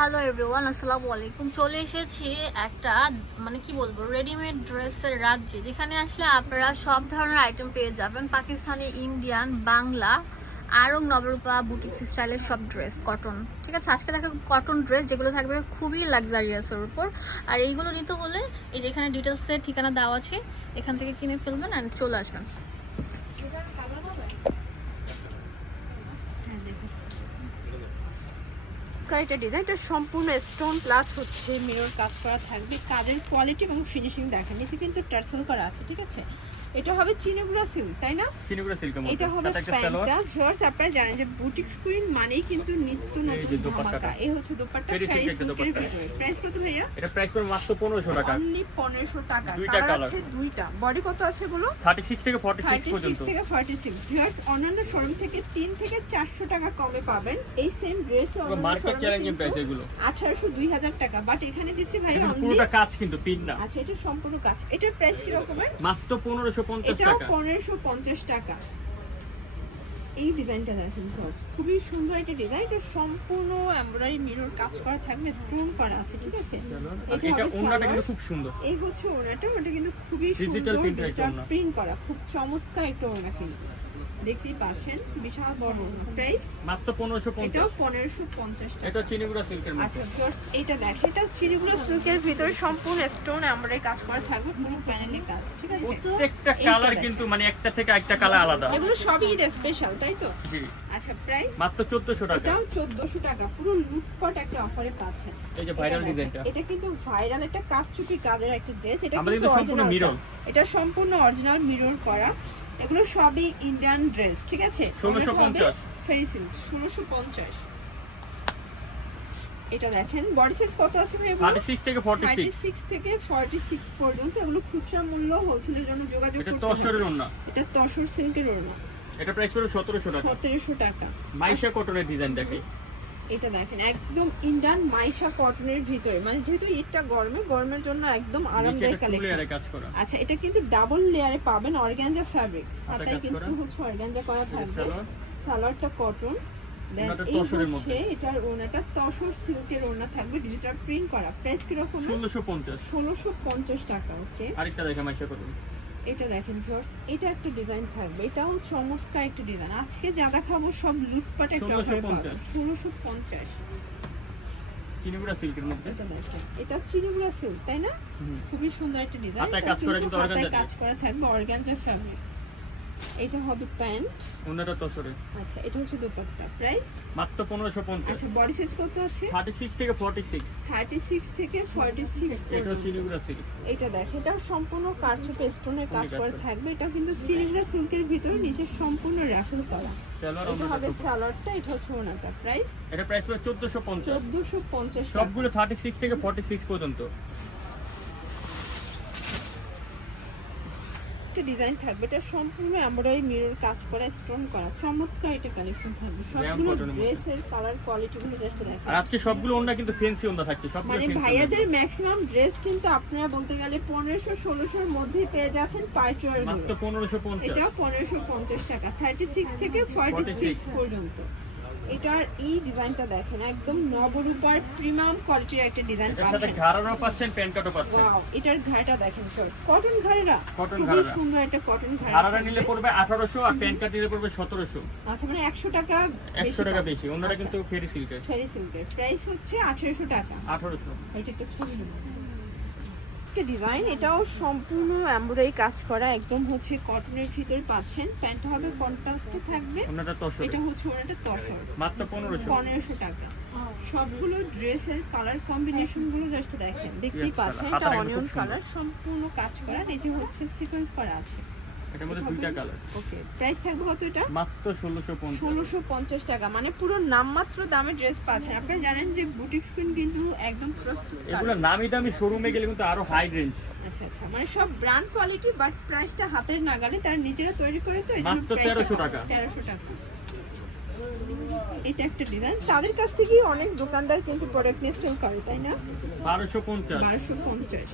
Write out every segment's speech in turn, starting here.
Hello everyone, আসসালামু আলাইকুম। চলে এসেছি একটা মানে কি বলব রেডিমেড ড্রেসের রাজ্যে, যেখানে আসলে আপনারা সব ধরনের আইটেম পেয়ে যাবেন। পাকিস্তানি ইন্ডিয়ান বাংলা আরং নবরূপা বুটিক স্টাইলের সব ড্রেস কটন ঠিক আছে? আজকে দেখা কটন ড্রেস যেগুলো থাকবে খুবই লাক্সারিয়াসের উপর। আর এইগুলো নিতে হলে এই যে এখানে ডিটেলসের ঠিকানা দেওয়া আছে, এখান থেকে কিনে ফেলবেন অ্যান্ড চলে আসবেন। এটা ডিজাইনটা সম্পূর্ণ স্টোন প্লাস হচ্ছে মিরর কাজ করা থাকবে। কাজের কোয়ালিটি এবং ফিনিশিং দেখেন নিচে কিন্তু টার্সেল করা আছে, ঠিক আছে? এটা হবে চিনিগুড়া সিল্ক তাই না? চিনিগুড়া মধ্যে। এটা হবে প্যান্টটা। ভিউয়ার্স আপনারা জানেন যে বুটিক স্কুইন মানেই কিন্তু নিত্য নতুন। ধামাকা। এই হচ্ছে দোপাট্টা প্রাইস কত ভাইয়া? এটা প্রাইস পড়বে মাত্র 1500 টাকা। অনলি 1500 টাকা। দুইটা কালার আছে দুইটা। বডি কত আছে বলো? 36 থেকে 46 পর্যন্ত। 36 থেকে 46 ভিউয়ার্স অন্যান্য শোরুম থেকে 3 থেকে 400 টাকা কমে পাবেন। এই same dress market challenging price এগুলো। 1800 2000 টাকা। বাট এখানে দিচ্ছি ভাই অনলি পুরোটা কাজ কিন্তু পিন না। আচ্ছা এটা সম্পূর্ণ কাজ। এটার প্রাইস কি রকমের মাত্র 1550 টাকা। পনেরোশো পঞ্চাশ টাকা। এই ডিজাইনটা দেখেন খুবই সুন্দর একটা ডিজাইন এটা সম্পূর্ণ এমব্রয়ডারি মিরর কাজ করা থাকবে স্টোন করা আছে ঠিক আছে? এটা। কিন্তু খুব সুন্দর। এই হচ্ছে ওনাটা ওটা কিন্তু খুবই সুন্দর print প্রিন্ট করা খুব চমৎকার একটা কিন্তু। দেখতেই পাচ্ছেন বিশাল বড় প্রাইস মাত্র 1550 এটাও পনেরোশো পঞ্চাশ টাকা। এটা চিনিগুড়া সিল্কের মধ্যে। আচ্ছা ভিউয়ার্স এটা দেখেন এটা চিনিগুড়া সিল্কের ভিতরে সম্পূর্ণ স্টোন এমব্রয়ডারি কাজ করা থাকবে পুরো প্যানেলে কাজ ঠিক আছে? প্রত্যেকটা কালার কিন্তু মানে একটা থেকে একটা কালার আলাদা এগুলো সবই স্পেশাল তাই তো? জি। আচ্ছা প্রাইস মাত্র 1400 টাকা। এটাও চোদ্দশো টাকা। পুরো একটা অফারে পাচ্ছেন। এই যে ভাইরাল ডিজাইনটা এটা কিন্তু ভাইরাল একটা কারচুপি কাজের একটা ড্রেস এটা কিন্তু সম্পূর্ণ mirror। এটা সম্পূর্ণ অরিজিনাল মিরর করা। এগুলো সবই ইন্ডিয়ান ড্রেস ঠিক আছে? 1650 ফেরি সিল্ক ষোলোশো পঞ্চাশ। এটা দেখেন বডি সাইজ কত আছে ভাই 36 থেকে 46 সিক্স থেকে ফর্টি সিক্স পর্যন্ত এগুলো খুচরা মূল্য হোলসেলের জন্য যোগাযোগ এটা তসরের এটা তসর সিল্কের ওড়না। এটা প্রাইস পড়বে 1700 টাকা। সতেরোশো টাকা। মাইশা কটনের ডিজাইন দেখে এটা দেখেন একদম ইন্ডিয়ান মাইশা কটনের ভিতরে। মানে যেহেতু এটা গরমে গরমের জন্য একদম আরামদায়ক কালেকশন আচ্ছা এটা কিন্তু ডাবল লেয়ারে পাবেন অর্গানজা ফ্যাব্রিক হাতে কিন্তু হচ্ছে অর্গানজা করা থাকবে। সালোয়ারটা কটন। এটার ওনাটা তসর সিল্কের ওনা থাকবে ডিজিটাল প্রিন্ট করা। প্রাইস কীরকম? 1650 ষোলোশো পঞ্চাশ টাকা ওকে আরেকটা দেখা মাইশা কটন এটা দেখেন ভিউয়ার্স এটা একটা ডিজাইন থাকবে। এটাও চমৎকার একটা ডিজাইন আজকে যা দেখাবো সব লুটপাট একটা অফারে পাবেন 1650 ষোলোশো পঞ্চাশ। চিনিগুড়া সিল্কের মধ্যে। এটা চিনিগুড়া সিল্ক তাই না? খুবই সুন্দর একটা ডিজাইন কাজ করা কিন্তু অর্গানজা কাজ করা থাকবে অর্গানজা ফ্যাব্রিক এটা হবে প্যান্ট। ওনাটা তসরে আচ্ছা এটা হচ্ছে দোপাট্টা। প্রাইস? মাত্র 1550 আচ্ছা বডি সাইজ কত আছে? 36 থেকে 46 36 থেকে 46 এটা চিনিগুড়া সিল্ক এটা দেখ এটা সম্পূর্ণ কারচুপি স্টোনের কাজ করা। থাকবে। এটা কিন্তু চিনিগুলা সিল্কের ভিতরে নিচে সম্পূর্ণ রাফেল করা। এটা হবে। সালোয়ারটা এটা হচ্ছে ওনাটা প্রাইস এটা প্রাইস পড়বে 1450 চোদ্দোশো পঞ্চাশ সবগুলো 36 থেকে 46 পর্যন্ত। একটা ডিজাইন থাকবে। এটা সম্পূর্ণ এমব্রয়ডারি মিরর কাজ করা স্টোন করা। চমৎকার এটা কালেকশন থাকবে। সবগুলো এর। ড্রেসের কালার কোয়ালিটি গুলো জাস্ট আর আজকে সবগুলো ওন্না কিন্তু ফেন্সি ওন্না থাকছে সবগুলো মানে ভাইয়াদের ম্যাক্সিমাম ড্রেস কিন্তু আপনারা বলতে গেলে পনেরোশো ষোলোশোর মধ্যেই পেয়ে যাচ্ছেন পাইটুয়ার মাত্র 1550 এটা পনেরোশো পঞ্চাশ টাকা থার্টি সিক্স থেকে ফর্টি সিক্স 46 পর্যন্ত। এটার এই ডিজাইনটা দেখেন একদম নবরূপার প্রিমিয়াম কোয়ালিটির একটা ডিজাইন পাচ্ছেন। এটার সাথে ঘাড়ারও পাচ্ছেন প্যান্ট কাটও পাচ্ছেন। ওয়াও এটার ঘাড়টা দেখেন ফার্স্ট কটন ঘাড়েরা? কটন খুবই ঘাড়েরা। সুন্দর একটা কটন ঘাড়া ঘাড়ারা নিলে পড়বে 1800 আর প্যান্ট কাট নিলে পড়বে 1700 আচ্ছা মানে একশো টাকা 100 টাকা বেশি ওনারা কিন্তু ফেরি সিল্কের ফেরি সিল্কের প্রাইস হচ্ছে আঠেরোশো টাকা। 1800 এটা একটা ছবি। একটা ডিজাইন এটাও সম্পূর্ণ এমব্রয়ডারি কাজ করা একদম হচ্ছে কটনের ভিতরে পাচ্ছেন। প্যান্ট হবে কন্ট্রাস্টে থাকবে। এটা হচ্ছে ওনাটা তসর। মাত্র 1500 পনেরোশো টাকা। সবগুলো ড্রেসের কালার কম্বিনেশনগুলো জাস্ট দেখেন। দেখতেই পাচ্ছেন এটা অনিয়ন কালার সম্পূর্ণ কাজ করা এই যে হচ্ছে সিকোয়েন্স করা আছে। এটার মধ্যে দুইটা কালার ওকে প্রাইস থাকবে কত এটা? মাত্র 1650 ষোলোশো পঞ্চাশ টাকা মানে পুরো নামমাত্র দামে ড্রেস পাচ্ছেন। আপনারা জানেন যে বুটিক কিন্তু একদম প্রস্তুত এগুলো নামি দামি শোরুমে গেলে কিন্তু আরও হাই রেঞ্জ আচ্ছা আচ্ছা মানে সব ব্র্যান্ড কোয়ালিটি বাট প্রাইসটা হাতের নাগালে তারা নিজেরা তৈরি করে তো মাত্র 1300 টাকা। তেরোশো টাকা। এটা একটা ডিজাইন তাদের কাছ থেকেই অনেক দোকানদার কিন্তু প্রোডাক্ট নিয়ে সেল করে তাই না? 1250 বারোশো পঞ্চাশ।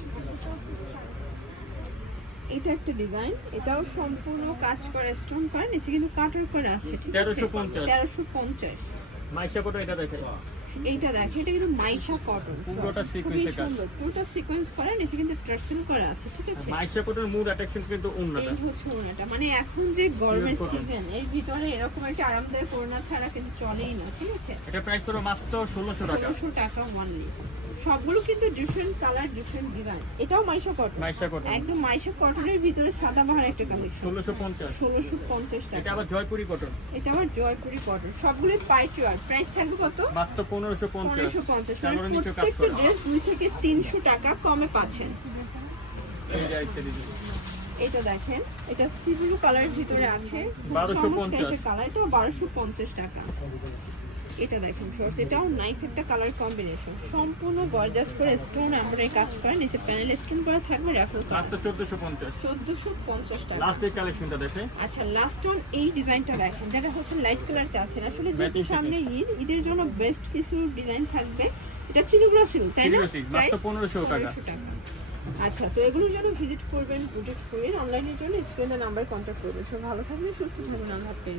এটা একটা ডিজাইন এটাও সম্পূর্ণ কাজ করা স্টোন করা নিচে কিন্তু কাটার করে আছে ঠিক আছে? 1350 তেরোশো পঞ্চাশ। মাইশা কত এটা দেখেন এইটা দেখেন এটা কিন্তু মাইশা কটন পুরোটা। সুন্দর পুরোটা সিকোয়েন্স করা নিচে কিন্তু টার্সেল করা আছে ঠিক আছে? মাইশা কোটের মুড অ্যাট্রাকশন কিন্তু এই হচ্ছে মানে এখন যে গরমের সিজন এর ভিতরে এরকম একটা আরামদায়ক ওড়না ছাড়া কিন্তু চলেই না ঠিক আছে? এটা প্রাইস করো মাত্র ষোলোশো টাকা। ষোলোশো টাকা ওয়ানলি সবগুলো কিন্তু ডিফারেন্ট কালার ডিফারেন্ট ডিজাইন এটাও মাইশা কটন মাইশা কটন একদম মাইশা কটনের ভিতরে সাদা বাহার একটা কালেকশন ষোলোশো পঞ্চাশ। ষোলোশো পঞ্চাশ এটা টাকা। আবার জয়পুরি কটন এটা আবার জয়পুরি কটন সবগুলোই পাইট ওয়ার প্রাইস থাকবে কত? মাত্র পনেরোশো পঞ্চাশ পঞ্চাশ মানে কাজ প্রত্যেকটা ড্রেস দুই থেকে তিনশো টাকা কমে পাচ্ছেন। এটা দেখেন। এটা সিভিল কালারের ভিতরে আছে। 1250 কালার এটা বারোশো পঞ্চাশ টাকা। এটা দেখেন শর্টস এটাও নাইস একটা কালার কম্বিনেশন সম্পূর্ণ গর্জাস করে স্টোন আমরা কাজ করা নিচে প্যানেল স্টোন করা থাকবে রাফেল পঞ্চাশ। চোদ্দোশো পঞ্চাশ টাকা। লাস্ট এই কালেকশনটা দেখে। আচ্ছা লাস্ট অন এই ডিজাইনটা দেখেন যেটা হচ্ছে লাইট কালার চাচ্ছেন আসলে যেহেতু সামনে ঈদ ঈদের জন্য বেস্ট কিছু ডিজাইন থাকবে। এটা চিনুগুড়া সিল্ক তাই না? মাত্র Price? 1500 টাকা। আচ্ছা তো এগুলোর জন্য ভিজিট করবেন বুটিক্স করে অনলাইনের জন্য স্ক্রিনে নাম্বার কন্ট্যাক্ট করবেন। সব ভালো থাকবেন সুস্থ থাকবেন আল্লাহ হাফেজ।